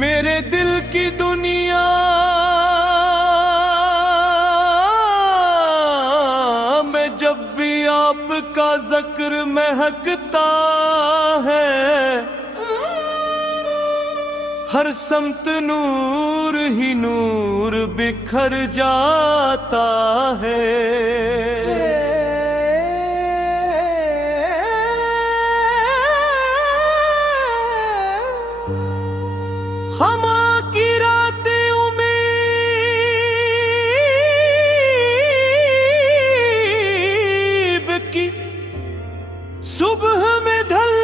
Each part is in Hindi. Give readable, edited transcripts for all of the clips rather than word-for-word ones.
मेरे दिल की दुनिया में जब भी आपका जिक्र महकता है, हर समत नूर ही नूर बिखर जाता है। हम की रातें उम्मीद की सुबह में ढल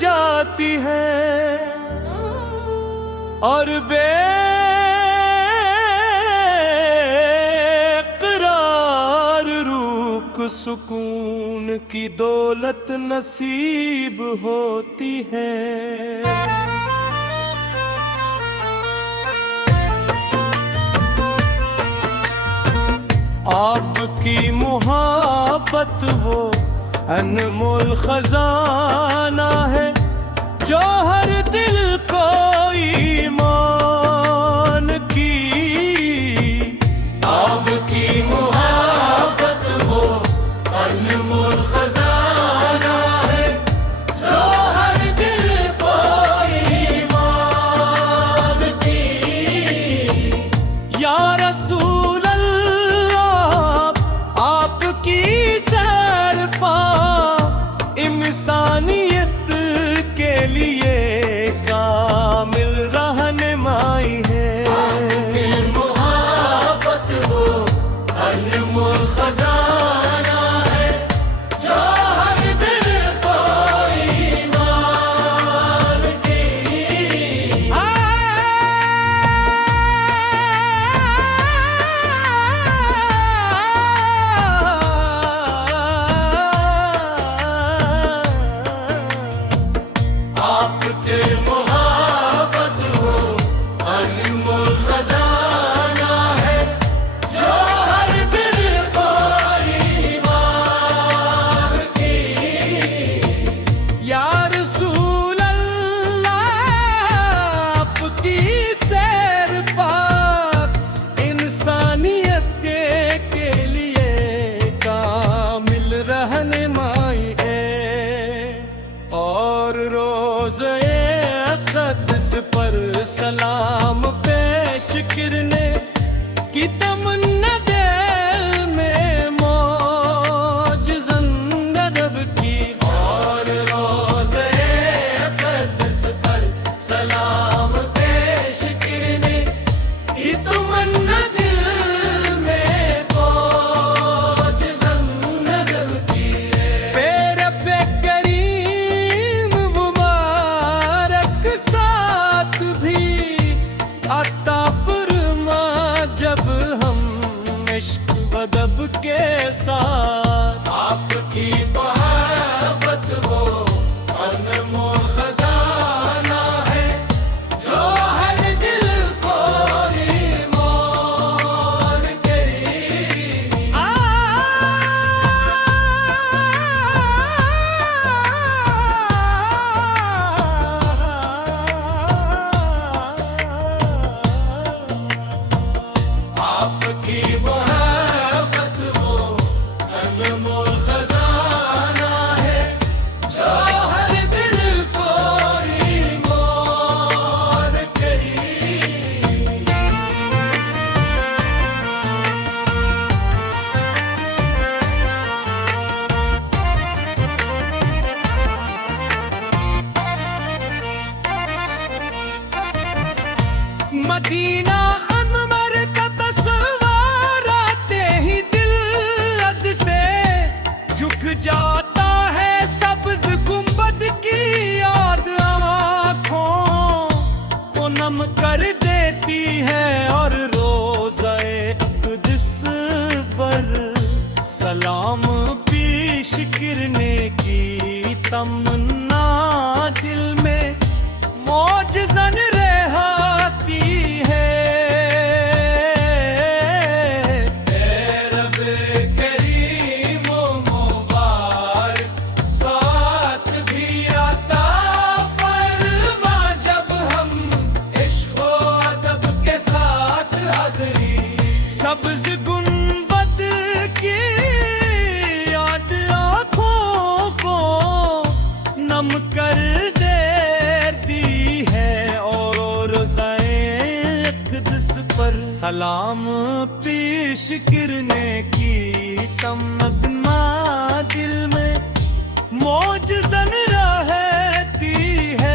जाती है, और बेकरार रूह को सुकून की दौलत नसीब होती है। आपकी मुहब्बत वो अनमोल खजाना है जो हर दिल को ईमान की। आपकी मुहब्बत वो अनमोल खजाना है जो हर दिल को ईमान की। या रसूल आपकी सैर पा इंसानियत के लिए सब्ज गुंबद की याद आँखों को नम कर देती है और रोज़े कुद्स पर सलाम पेश करने की तमन्ना दिल में मौजज़न रहती है। सब्ज गुंबद की याद आँखों को नम कर देती है और रोज़े कुद्स पर सलाम पेश करने की तमन्ना दिल में मौजज़न रहती है।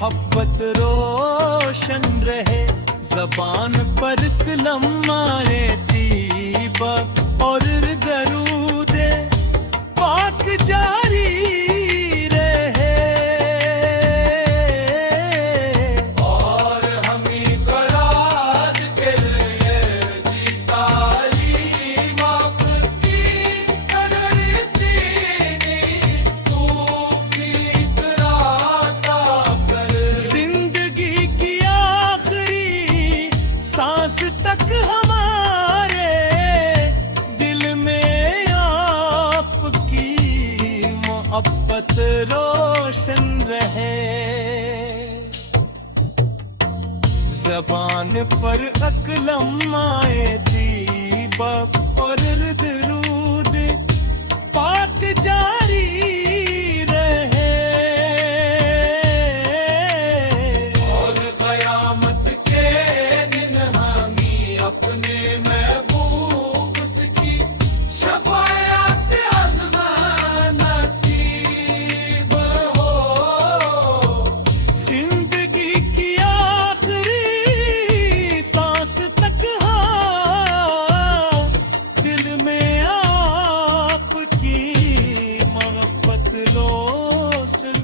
मोहब्बत रोशन रहे ज़बान पर कलम मारे तीबा और दरूद पाक जारी रहे। और हमी करार के लिए दी तालीम आपकी करती तूफी कराता जिंदगी की आखिरी सांस तक हमारे दिल में आपकी मोहब्बत रोशन रहे। ज़बान पर अकलम आए तीबा और दरूद पाक जारी रहे। और क़यामत के दिन हमी अपने महबूब की शफ़ाअत अज़्मा नसीब हो। जिंदगी की आखिरी सांस तक हाँ दिल में आपकी मोहब्बत रोशन।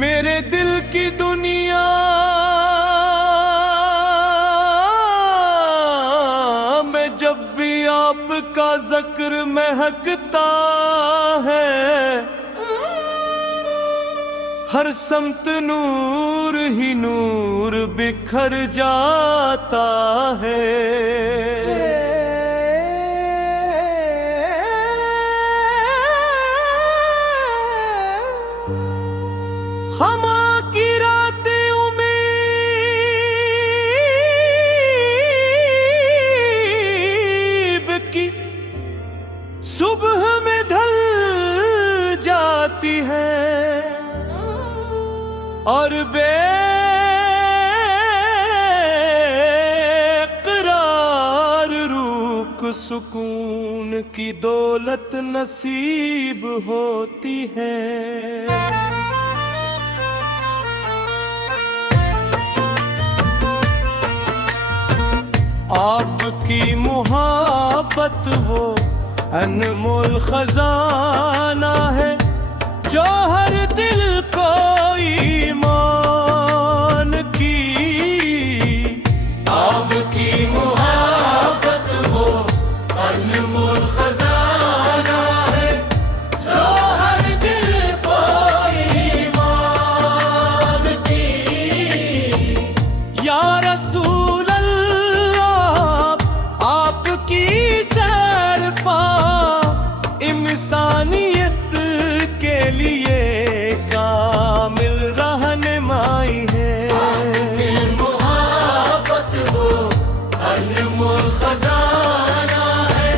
मेरे दिल की दुनिया में जब भी आपका जिक्र महकता है हर समत नूर ही नूर बिखर जाता है। हमा की रातें उम्मीद की सुबह में ढल जाती है और बेकरार रूह को सुकून की दौलत नसीब होती है। आपकी मोहब्बत वो अनमोल खजाना है जो हर दिल को ईमान की। आपकी मोहब्बत वो अनमोल खजाना पा इंसानियत के लिए कामिल रहनुमाई है। मोहब्बत वो अनमोल खजाना है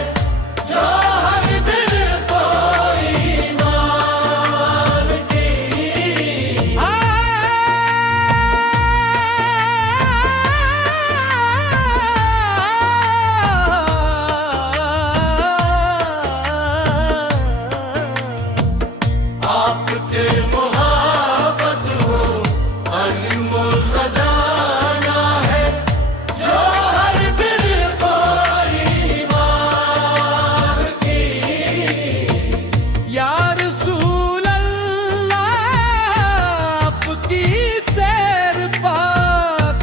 जो हर दिल को ईमान की। आपके मोहब्बत हो अनमोल खजाना है जो हर दिल को ईमान की। या रसूल अल्लाह आपकी सैर पाक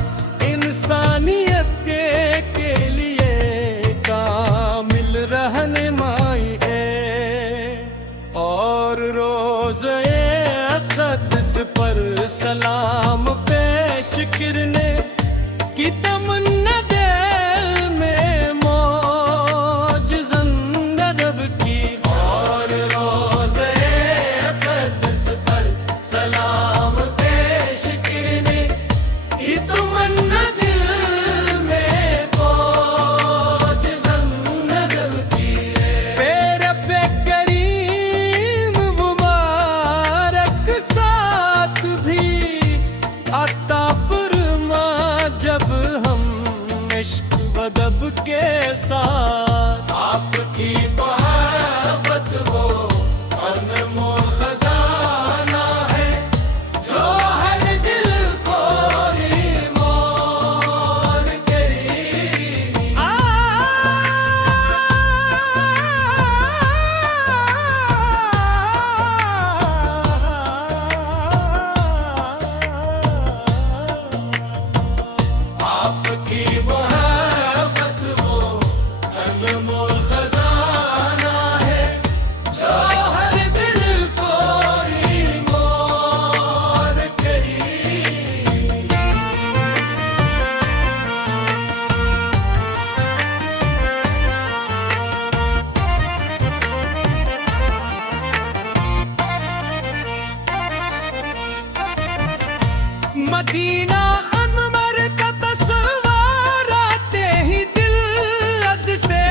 इंसानियत के लिए कामिल रहनुमाई है। और रोज़े क़ुद्स पर सलाम पेश करने की तमन्ना दिल में मौजज़न अदब की। और रोज़े क़ुद्स पर सलाम पेश करने की तमन्ना दिल में मौजज़न अदब की। मेरे पे करीम मुबारक साथ भी अता फरमा जब हम इश्क वदब के साथ। आपकी मोहब्बत वो अनमोल खजाना है जो हर दिल को ईमान करी। आपकी मोहब्बत वो अनमोल खजाना है जो हर दिल को ईमान करी। मदीना अनवर का तस्वर आते ही दिल अद से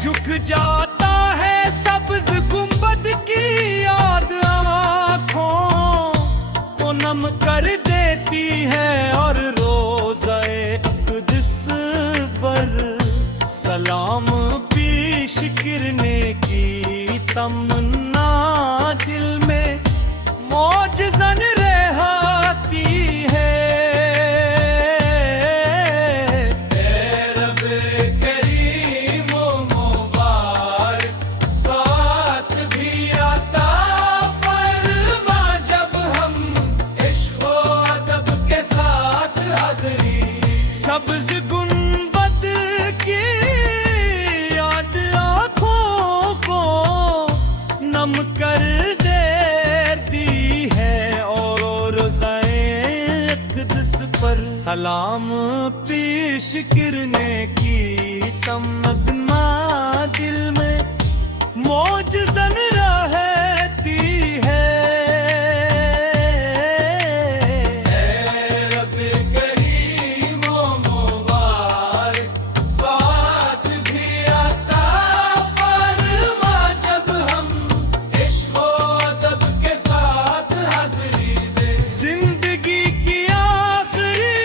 झुक जाता है। सब्ज गुंबद की याद आँखों को नम कर देती है। और रोज़े क़ुद्स पर सलाम पेश करने की तमन्ना दिल में मौजज़न रहती है। रब करीम मुबारक साथ भी आता फरमा जब हम इश्क़ व अदब के साथ हाज़री। सब्ज़ गुंबद की याद आँखों को नम कर देती है। और रोज़े क़ुद्स पर सलाम पेश करने की तमन्ना दिल में मौजज़न रहती है। रब करीम मुबारक साथ भी आता फरमा जब हम इश्क़ व अदब के साथ हाज़री दे। जिंदगी की आखिरी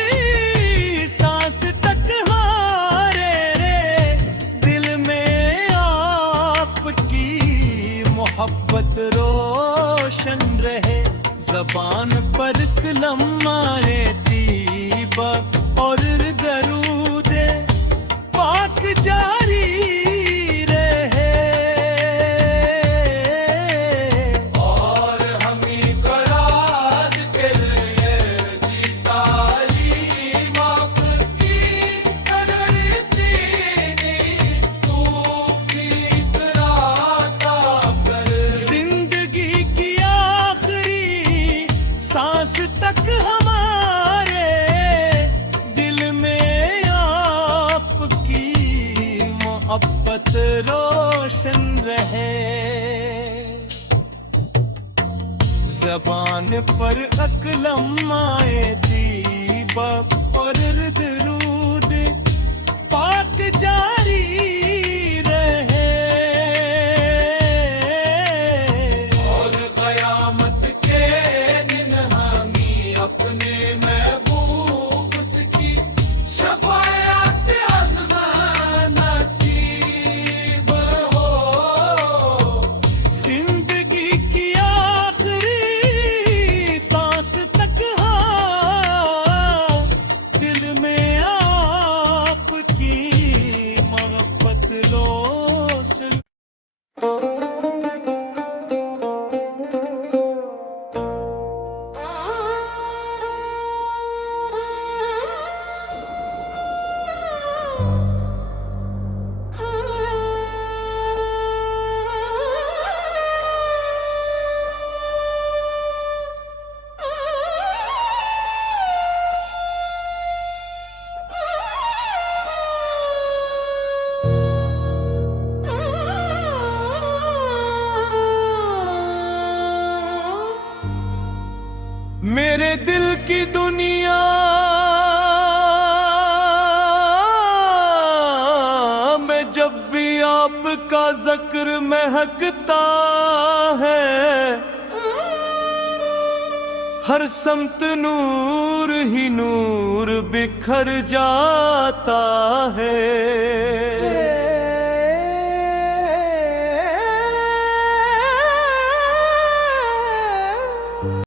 सांस तक हमारे दिल में आपकी मोहब्बत रोशन रहे। ज़बान पर कलमाए तीबा और दरूदे पाक जारी रहे। और हमी करार के लिए दी तालीम आपकी कदर दीनी तूफ़ी कराता कर। जिंदगी की आखिरी सांस तक हमारे रोशन रहे। ज़बान पर अकलम आए तीबा और दरूद पाक जारी रहे। और क़यामत के दिन हामी अपने महबूब की शफ़ाअत अज़्मा नसीब हो। जिंदगी की आखिरी सांस तक हाँ दिल में आपकी मोहब्बत लोसन। मेरे दिल की दुनिया में जब भी आपका जिक्र महकता है, हर समत नूर ही नूर बिखर जाता है।